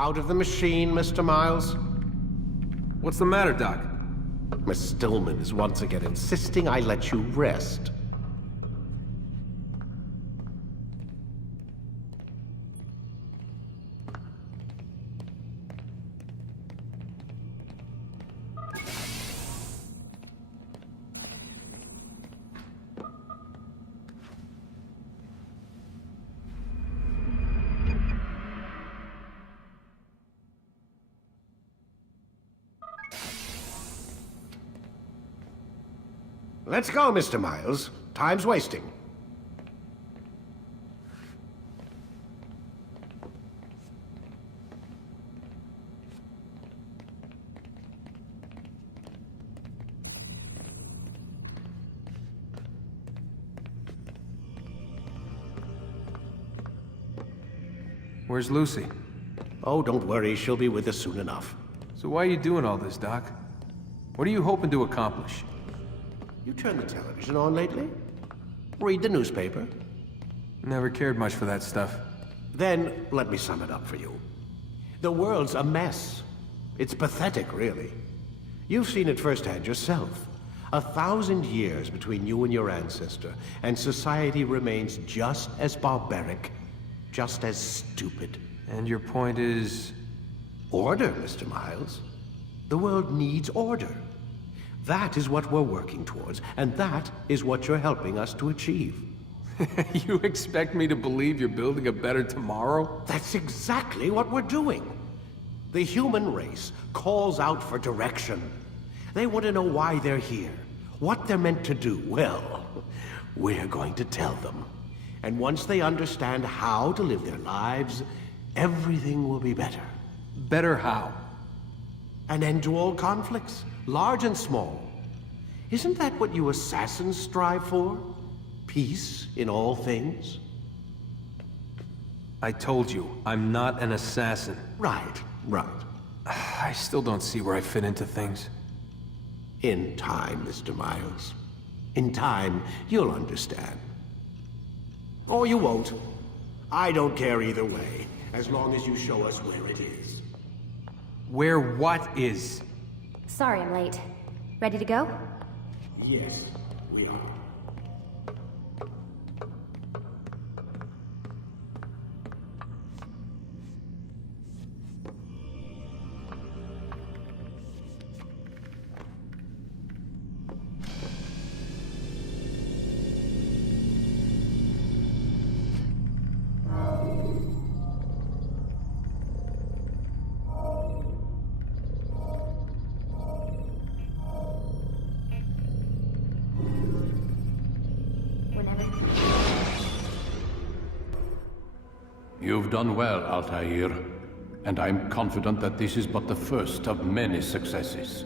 Out of the machine, Mr. Miles. What's the matter, Doc? Miss Stillman is once again insisting I let you rest. Let's go, Mr. Miles. Time's wasting. Where's Lucy? Oh, don't worry. She'll be with us soon enough. So why are you doing all this, Doc? What are you hoping to accomplish? You turned the television on lately? Read the newspaper? Never cared much for that stuff. Then, let me sum it up for you. The world's a mess. It's pathetic, really. You've seen it firsthand yourself. 1,000 years between you and your ancestor, and society remains just as barbaric, just as stupid. And your point is? Order, Mr. Miles. The world needs order. That is what we're working towards, and that is what you're helping us to achieve. You expect me to believe you're building a better tomorrow? That's exactly what we're doing. The human race calls out for direction. They want to know why they're here, what they're meant to do. Well, we're going to tell them. And once they understand how to live their lives, everything will be better. Better how? An end to all conflicts, large and small. Isn't that what you assassins strive for? Peace in all things? I told you, I'm not an assassin. Right. I still don't see where I fit into things. In time, Mr. Miles. In time, you'll understand. Or you won't. I don't care either way, as long as you show us where it is. Where what is? Sorry I'm late. Ready to go? Yes, we are. You've done well, Altair, and I'm confident that this is but the first of many successes.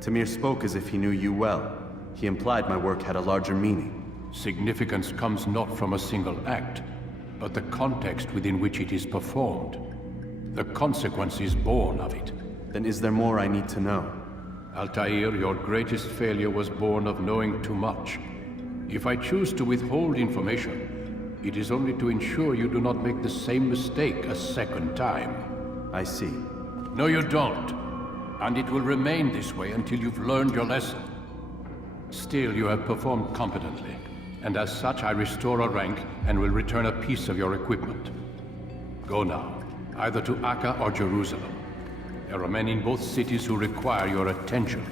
Tamir spoke as if he knew you well. He implied my work had a larger meaning. Significance comes not from a single act, but the context within which it is performed. The consequences born of it. Then is there more I need to know? Altair, your greatest failure was born of knowing too much. If I choose to withhold information, it is only to ensure you do not make the same mistake a second time. I see. No, you don't. And it will remain this way until you've learned your lesson. Still, you have performed competently, and as such I restore a rank and will return a piece of your equipment. Go now, either to Akka or Jerusalem. There are men in both cities who require your attention.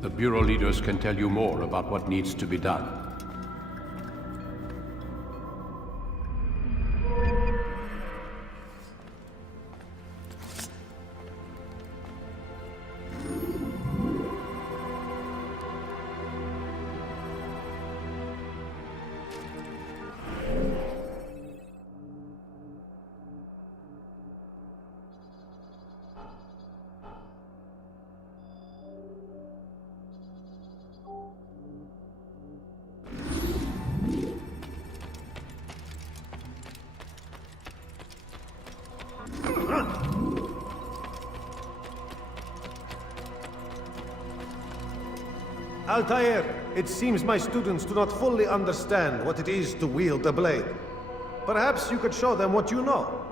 The Bureau leaders can tell you more about what needs to be done. Altair, it seems my students do not fully understand what it is to wield a blade. Perhaps you could show them what you know.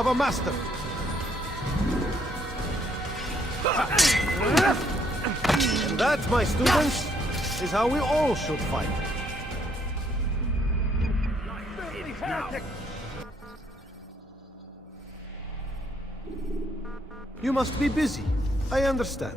of a master. And that, my students, is how we all should fight. You must be busy. I understand.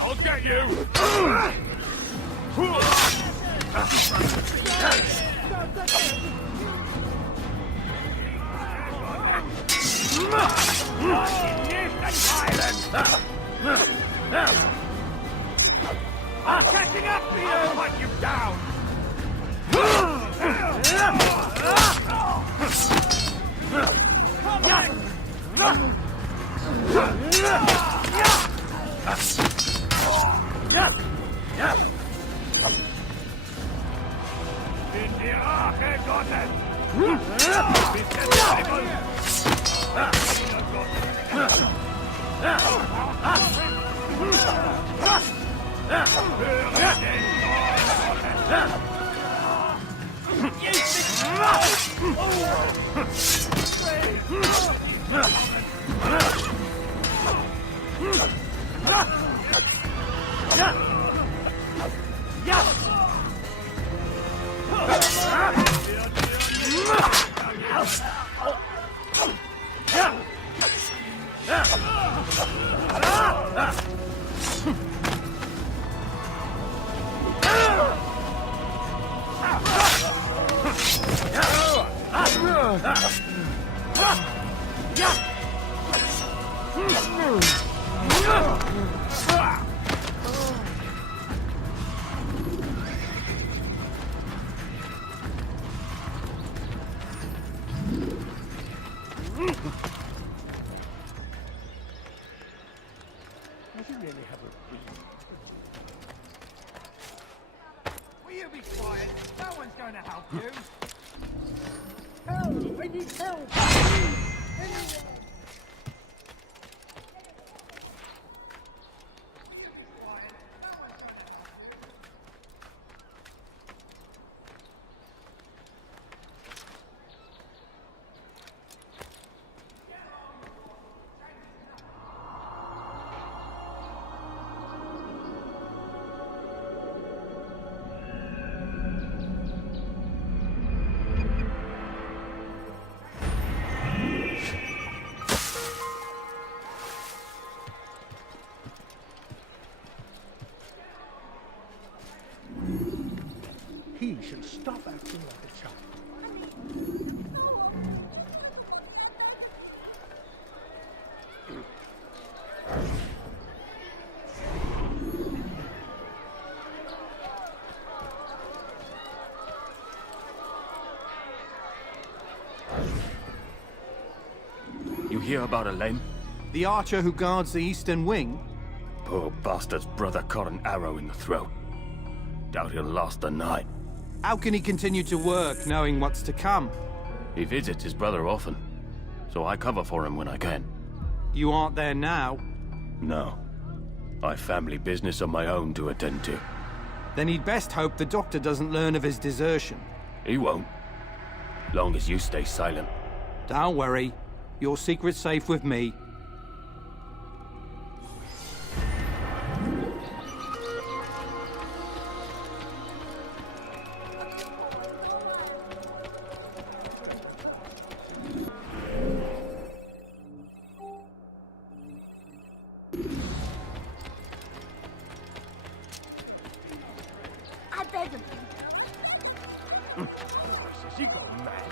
I'll get you! I'm catching up to you! I'll hunt you down! In die Rache Gottes! Bis der Teufel! Höre den Will you be quiet? No one's going to help you. Help! I need help! Anyone! He should stop acting like a child. You hear about Elaine? The archer who guards the eastern wing? Poor bastard's brother caught an arrow in the throat. Doubt he'll last the night. How can he continue to work, knowing what's to come? He visits his brother often, so I cover for him when I can. You aren't there now. No. I've family business of my own to attend to. Then he'd best hope the doctor doesn't learn of his desertion. He won't. Long as you stay silent. Don't worry. Your secret's safe with me. I beg of you. Has he gone mad?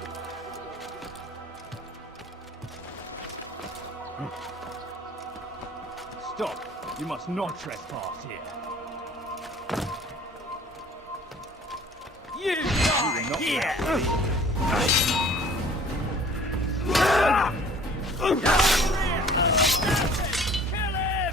Stop! You must not trespass here. You die here! Kill him!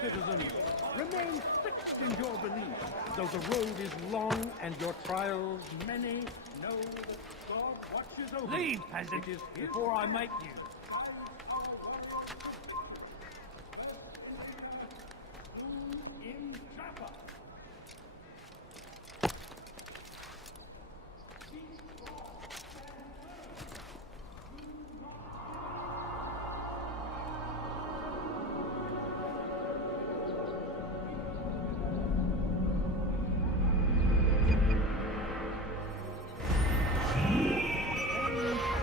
citizen. Remain fixed in your belief. Though the road is long and your trials many, know that God watches over you. Leave, peasant, before I make you. In Jaffa.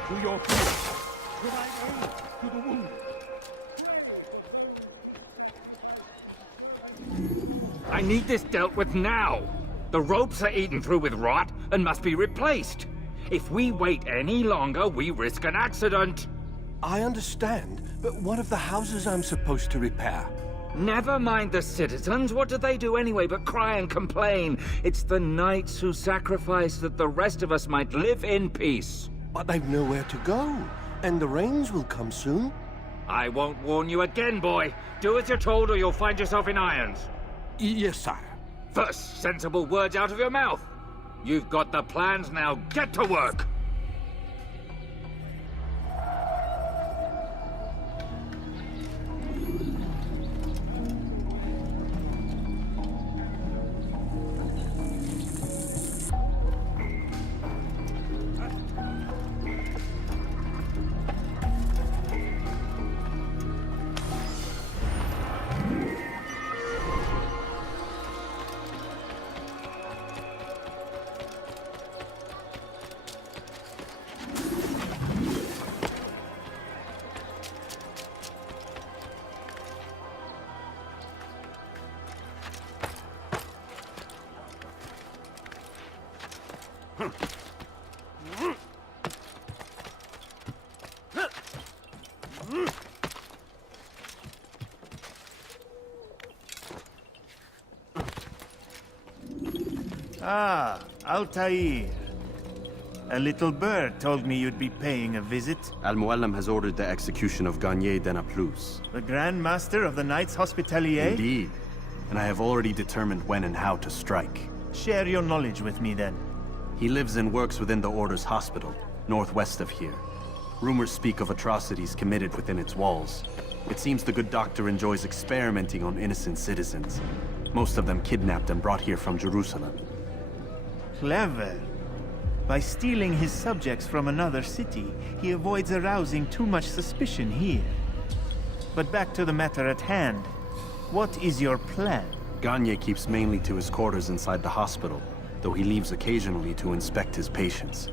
To your feet. Provide aid to the wounded. I need this dealt with now. The ropes are eaten through with rot and must be replaced. If we wait any longer, we risk an accident. I understand, but what of the houses I'm supposed to repair? Never mind the citizens. What do they do anyway but cry and complain? It's the knights who sacrifice that the rest of us might live in peace. But they've nowhere to go, and the rains will come soon. I won't warn you again, boy. Do as you're told or you'll find yourself in irons. Yes, sire. First, sensible words out of your mouth. You've got the plans now. Get to work. Ah, Altair. A little bird told me you'd be paying a visit. Al-Muallim has ordered the execution of Garnier de Naplouse. The Grand Master of the Knights Hospitalier? Indeed. And I have already determined when and how to strike. Share your knowledge with me, then. He lives and works within the Order's hospital, northwest of here. Rumors speak of atrocities committed within its walls. It seems the good doctor enjoys experimenting on innocent citizens. Most of them kidnapped and brought here from Jerusalem. Clever. By stealing his subjects from another city, he avoids arousing too much suspicion here. But back to the matter at hand. What is your plan? Garnier keeps mainly to his quarters inside the hospital, though he leaves occasionally to inspect his patients.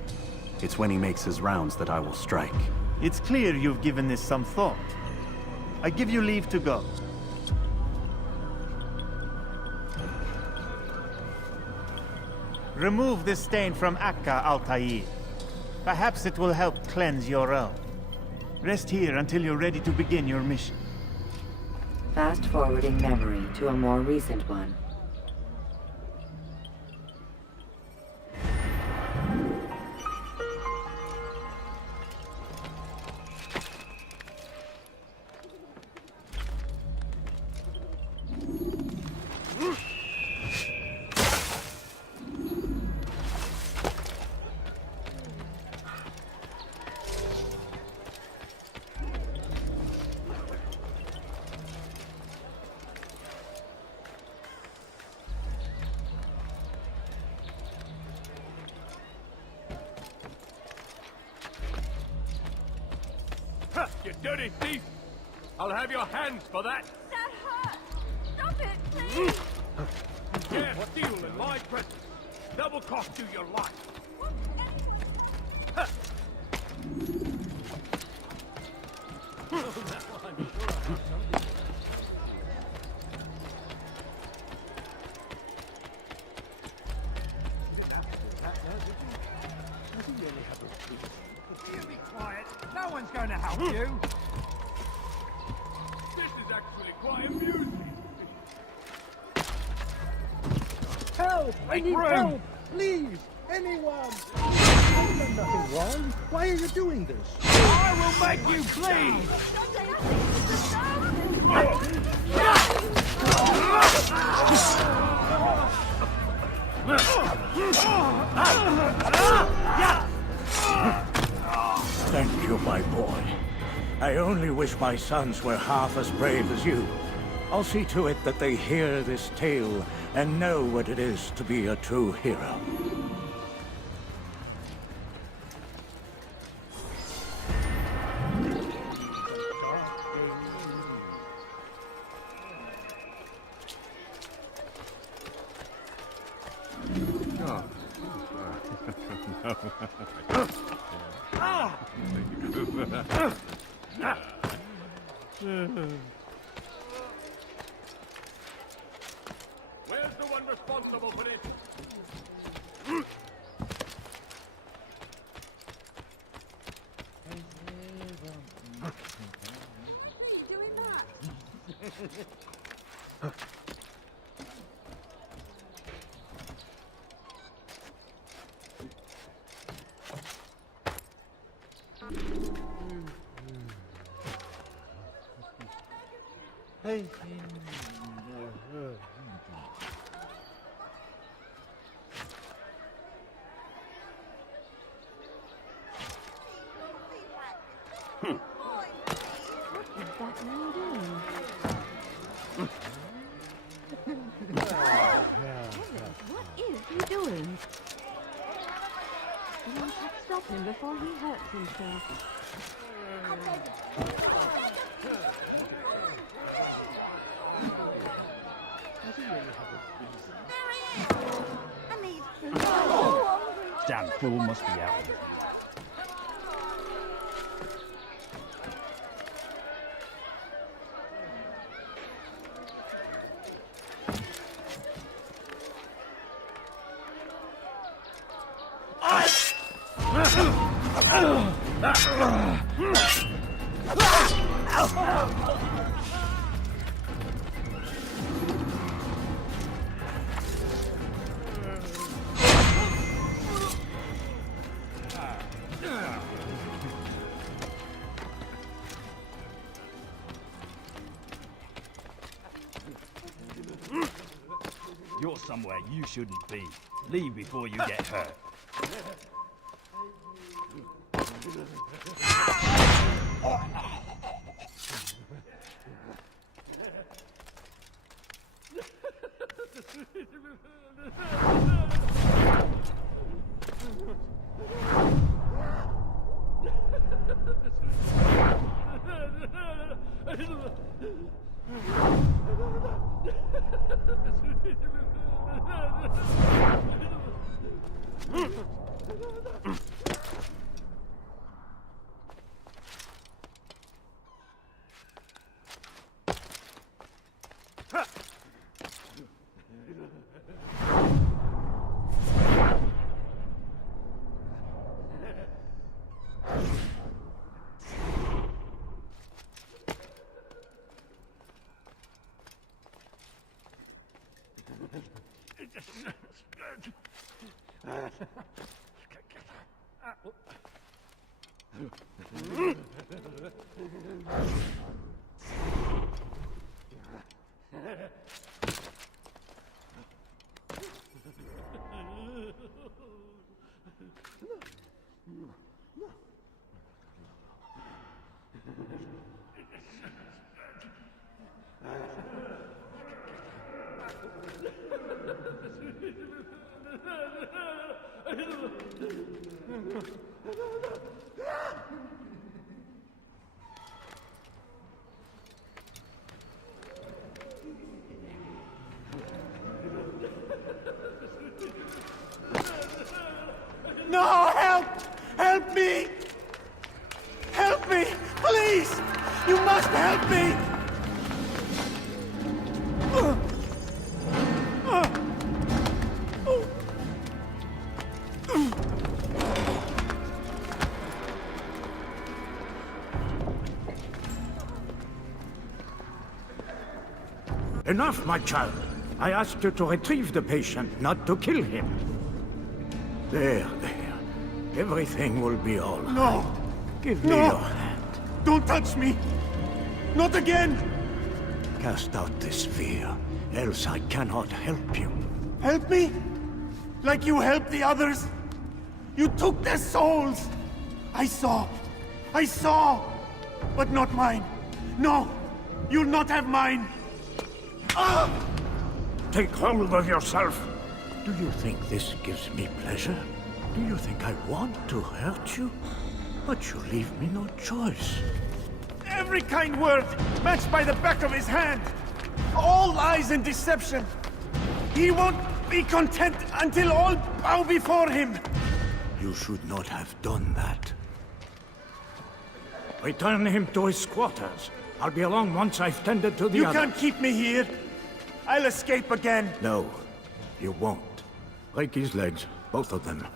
It's when he makes his rounds that I will strike. It's clear you've given this some thought. I give you leave to go. Remove this stain from Akka, Altair. Perhaps it will help cleanse your realm. Rest here until you're ready to begin your mission. Fast-forwarding memory to a more recent one. You dirty thief! I'll have your hands for that! That hurt! Stop it, please! Yeah, steal in my presence! Double cost you your life! You be quiet. No one's going to help you. This is actually quite amusing! Help! I Make need room. help! Please! Anyone! I've done nothing wrong. Why are you doing this? I will make you bleed! Stop it, please. Stop. Thank you, my boy. I only wish my sons were half as brave as you. I'll see to it that they hear this tale and know what it is to be a true hero. Where's the one responsible for this? Hey. What is he doing? Someone should stop him before he hurts himself. Damn fool must be out of it. You're somewhere you shouldn't be. Leave before you get hurt. No, help! Help me! Help me! Please! You must help me! Enough, my child. I asked you to retrieve the patient, not to kill him. There. Everything will be all right. No! Give me No! your hand. Don't touch me! Not again! Cast out this fear, else I cannot help you. Help me? Like you helped the others? You took their souls! I saw, but not mine. No, you'll not have mine. Ah! Take hold of yourself. Do you think this gives me pleasure? Do you think I want to hurt you? But you leave me no choice. Every kind word matched by the back of his hand. All lies and deception. He won't be content until all bow before him. You should not have done that. Return him to his quarters. I'll be along once I've tended to the You other. can't keep me here. I'll escape again. No, you won't. Break his legs, both of them.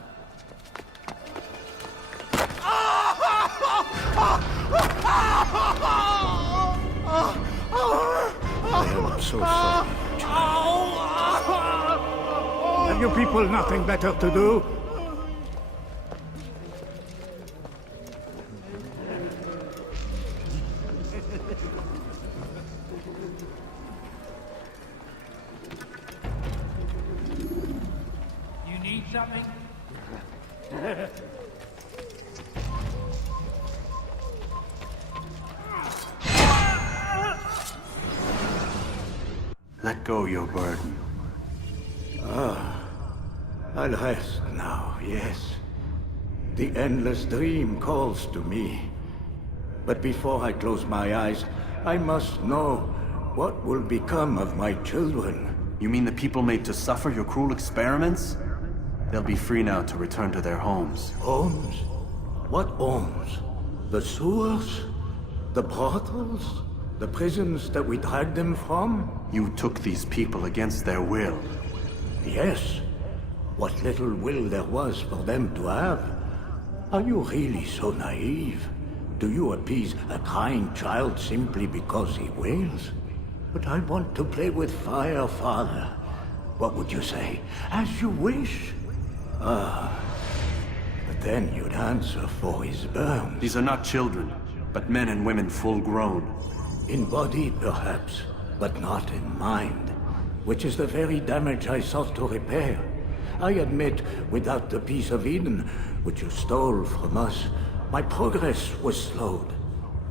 I am so sorry. Have you people nothing better to do? You need something? Let go your burden. I'll rest now, yes. The endless dream calls to me. But before I close my eyes, I must know what will become of my children. You mean the people made to suffer your cruel experiments? They'll be free now to return to their homes. Homes? What homes? The sewers? The brothels? The prisons that we dragged them from? You took these people against their will. Yes. What little will there was for them to have. Are you really so naive? Do you appease a crying child simply because he wails? But I want to play with fire, Father. What would you say? As you wish. But then you'd answer for his burns. These are not children, but men and women full grown. In body, perhaps, but not in mind. Which is the very damage I sought to repair. I admit, without the piece of Eden, which you stole from us, my progress was slowed.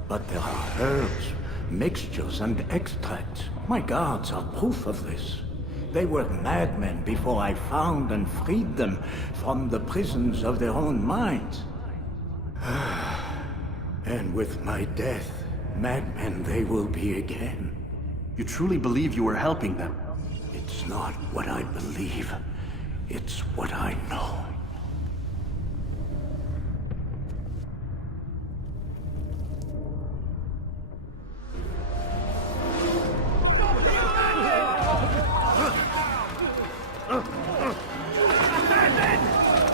But there are herbs, mixtures, and extracts. My guards are proof of this. They were madmen before I found and freed them from the prisons of their own minds. And with my death, madmen they will be again. You truly believe you were helping them? It's not what I believe. It's what I know.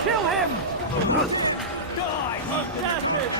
Kill him! Die, you bastard!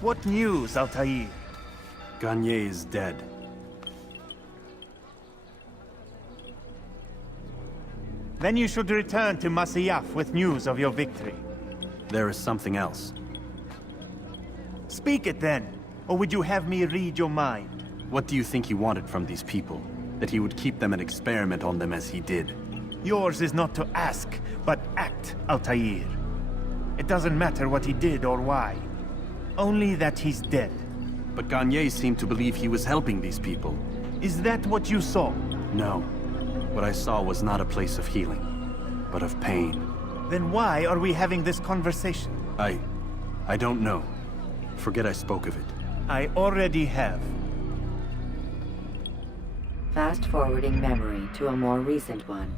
What news, Altair? Garnier is dead. Then you should return to Masyaf with news of your victory. There is something else. Speak it then, or would you have me read your mind? What do you think he wanted from these people? That he would keep them and experiment on them as he did? Yours is not to ask, but act, Altair. It doesn't matter what he did or why. Only that he's dead. But Garnier seemed to believe he was helping these people. Is that what you saw? No. What I saw was not a place of healing, but of pain. Then why are we having this conversation? I don't know. Forget I spoke of it. I already have. Fast-forwarding memory to a more recent one.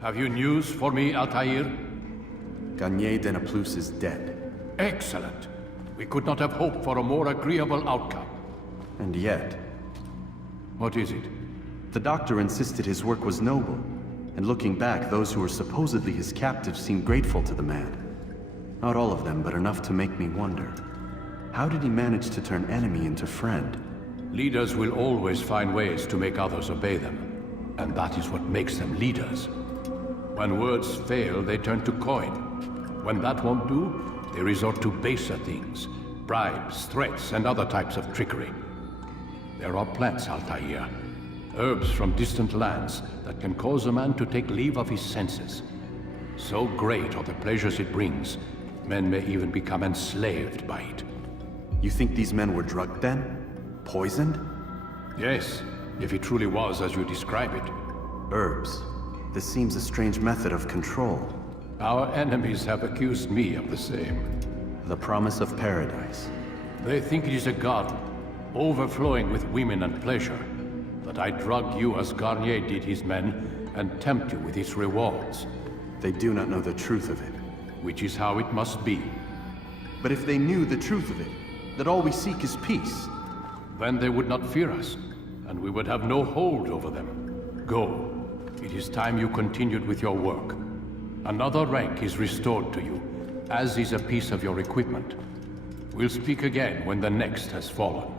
Have you news for me, Altair? Garnier de Naplouse is dead. Excellent. We could not have hoped for a more agreeable outcome. And yet... What is it? The doctor insisted his work was noble. And looking back, those who were supposedly his captives seemed grateful to the man. Not all of them, but enough to make me wonder. How did he manage to turn enemy into friend? Leaders will always find ways to make others obey them. And that is what makes them leaders. When words fail, they turn to coin. When that won't do, they resort to baser things. Bribes, threats, and other types of trickery. There are plants, Altair. Herbs from distant lands that can cause a man to take leave of his senses. So great are the pleasures it brings, men may even become enslaved by it. You think these men were drugged then? Poisoned? Yes, if it truly was as you describe it. Herbs. This seems a strange method of control. Our enemies have accused me of the same. The promise of paradise. They think it is a garden, overflowing with women and pleasure. That I drug you as Garnier did his men, and tempt you with its rewards. They do not know the truth of it. Which is how it must be. But if they knew the truth of it, that all we seek is peace... Then they would not fear us, and we would have no hold over them. Go. It is time you continued with your work. Another rank is restored to you, as is a piece of your equipment. We'll speak again when the next has fallen.